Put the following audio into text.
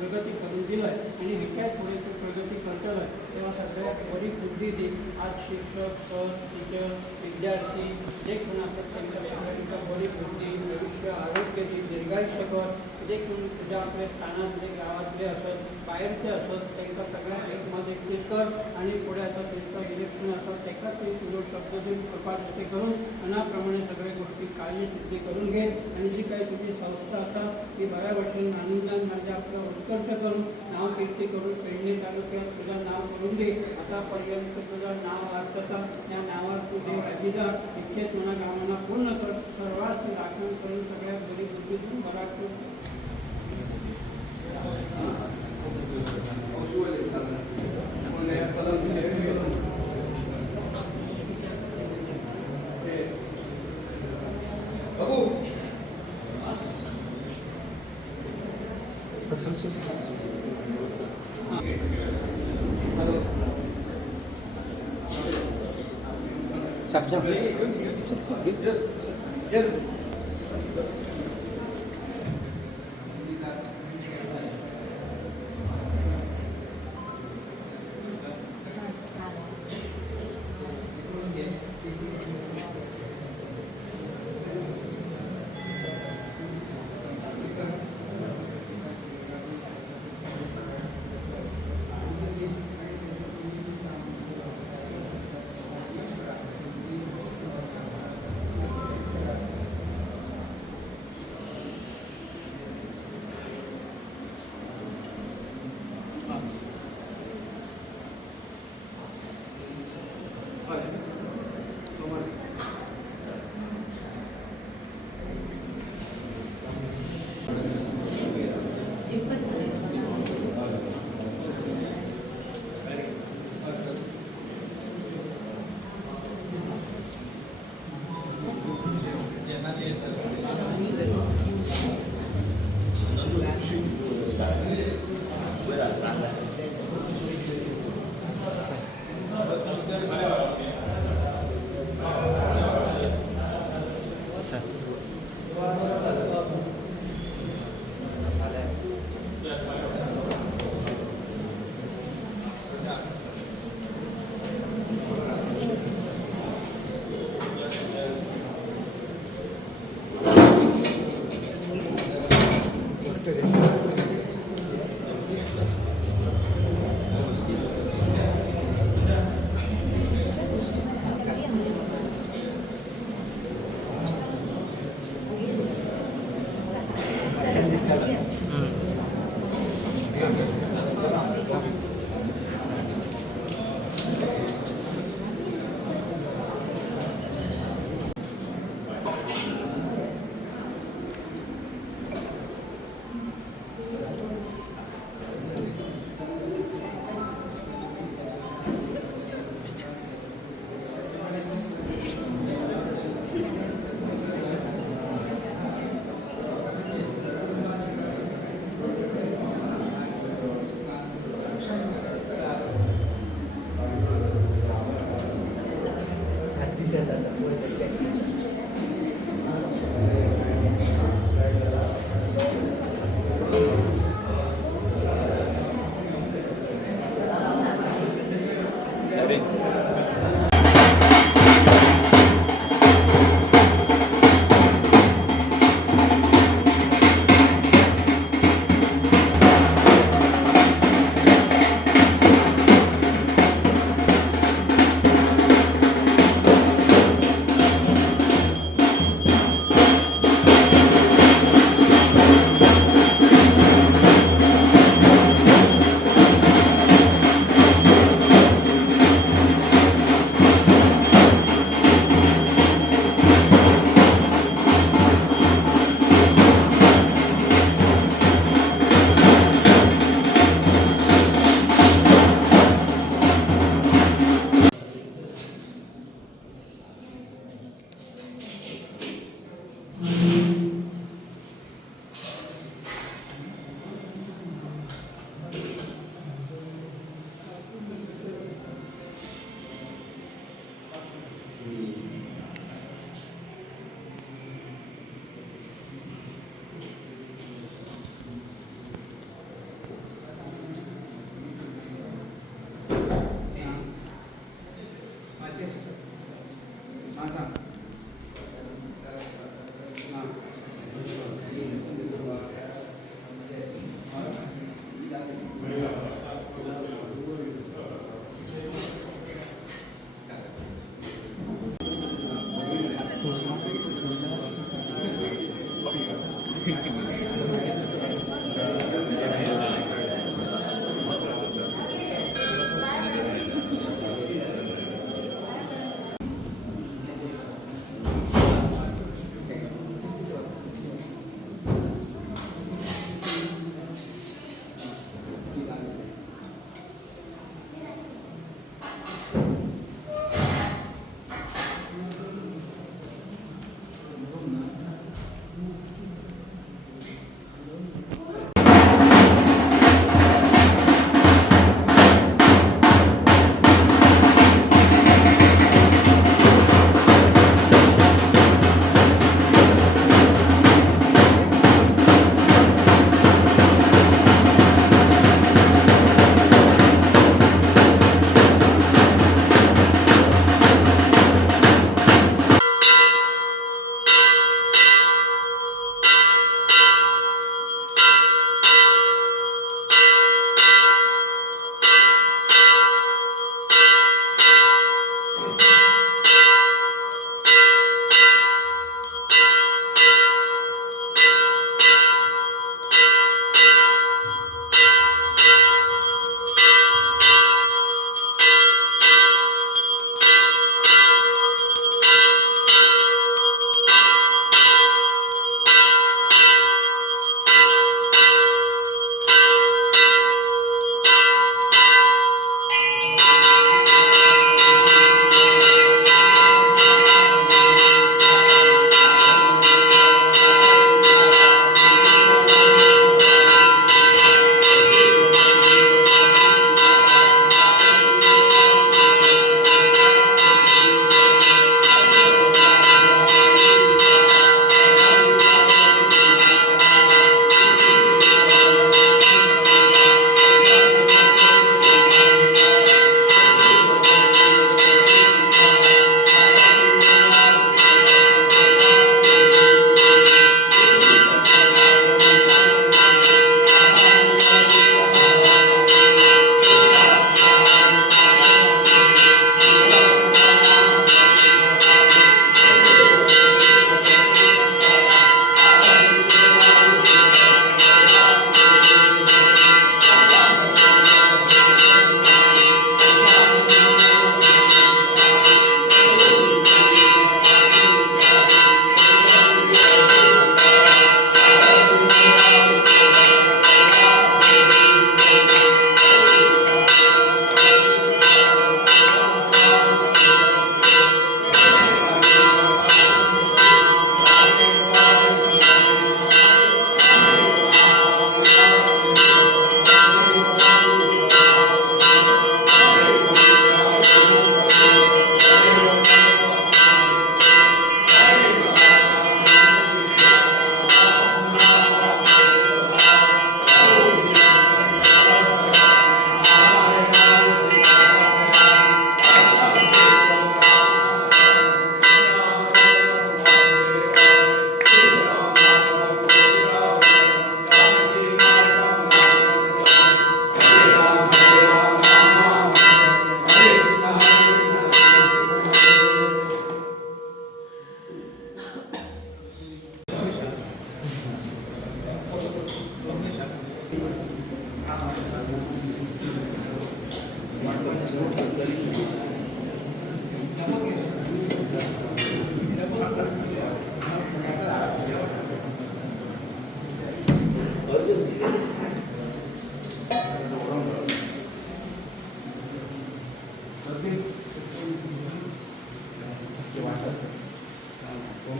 प्रगती करून दिलं आहे आणि विकास पुढे प्रगती करतलं तेव्हा सगळ्यात बरी बुद्धी दी आज शिक्षक सर टीचर विद्यार्थी जे कोण असतात त्यांच्या लेकरांच्या बरी बुद्धी भविष्य आरोग्य दी दीर्घायुष्यकर जे कोण तुझ्या आपल्या स्थानातले गावातले असत बाहेरचे असत त्यांचा सगळ्या एकमध्ये क्लिक कर आणि पुढे असं त्यांचं इलेक्शन असत त्याचा ते तुझं शब्द देऊन कृपादृष्टी करून मनाप्रमाणे सगळ्या गोष्टी काळजी सिद्धी करून घे आणि जी काही तुझी संस्था असतात ती बऱ्या वर्षांनी आनंदान माझ्या आपलं उत्कर्ष करून नाव कीर्ती करून पेडणे तालुक्यात तुझं नाव करून दे आतापर्यंत तुझं नाव आज तसा या नावावर तू देव राजीदा इच्छेत मना कामना पूर्ण कर सर्वात राखण करून सगळ्यात बरी बुद्धीतून बरा